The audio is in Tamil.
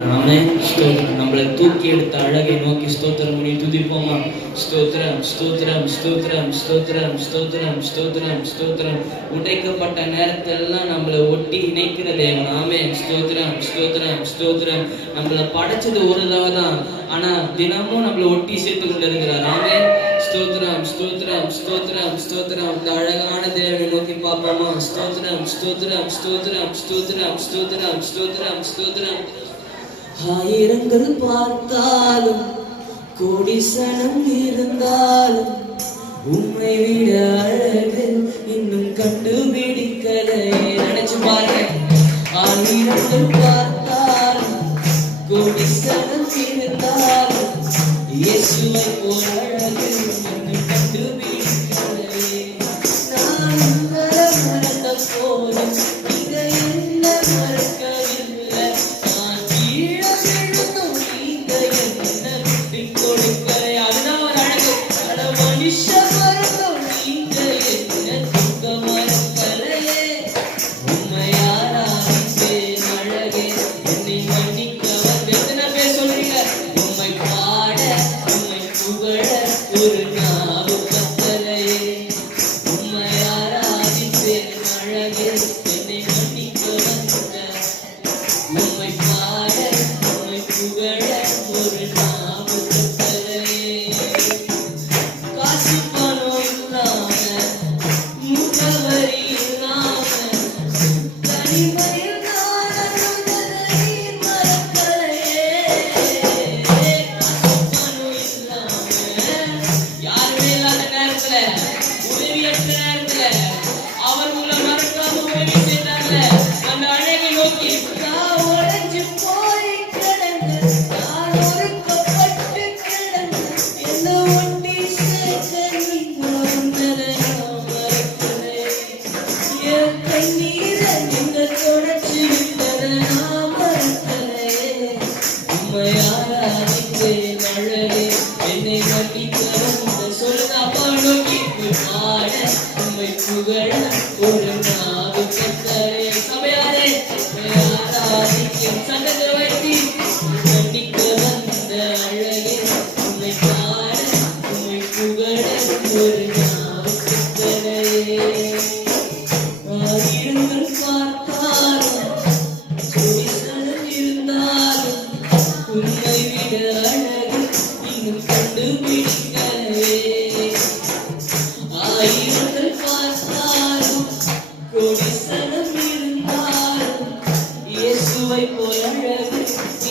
ஆமென். ஸ்தோத்திரம். நம்மளை தூக்கி எடுத்த அழகை நோக்கி ஸ்தோத்திரம் பண்ணி துதிப்போமா? ஸ்தோத்திரம், ஸ்தோத்திரம், ஸ்தோத்திரம், ஸ்தோத்திரம், ஸ்தோத்திரம், ஸ்தோத்திரம், ஸ்தோத்திரம். உடைக்கப்பட்ட நேரத்திலெல்லாம் நம்மளை ஒட்டி இணைக்கிற தேவன். ஆமென். ஸ்தோத்திரம், ஸ்தோத்திரம், ஸ்தோத்திரம். நம்மளை படைச்சது ஒரு தடவை தான், ஆனா தினமும் நம்மளை ஒட்டி சேர்த்து கொண்டு இருக்கிறார். ஆமென். ஸ்தோத்திரம், ஸ்தோத்திரம், ஸ்தோத்திரம், ஸ்தோத்திரம். இந்த அழகான தேவனை நோக்கி பார்ப்போமா? ஸ்தோத்திரம், ஸ்தோத்திரம், ஸ்தோத்திரம், ஸ்தோத்திரம், ஸ்தோத்திரம், ஸ்தோத்திரம், ஸ்தோத்திரம். ஆயிரங்கள் பார்த்தாலும் கோடிசனம் இருந்தாலும் உம்மை விட அழகு இன்னும் கண்டுபிடிக்கலை. நினைச்சு பாருங்க. ஆயிரங்கள் பார்த்தாலும் கோடிசனம் இருந்தாலும் இயேசுவை போல் அழகு இன்னும் கண்டுபிடிக்கலை. நான் மறக்க போலும் நீங்க என்ன மறக்கவில்லை.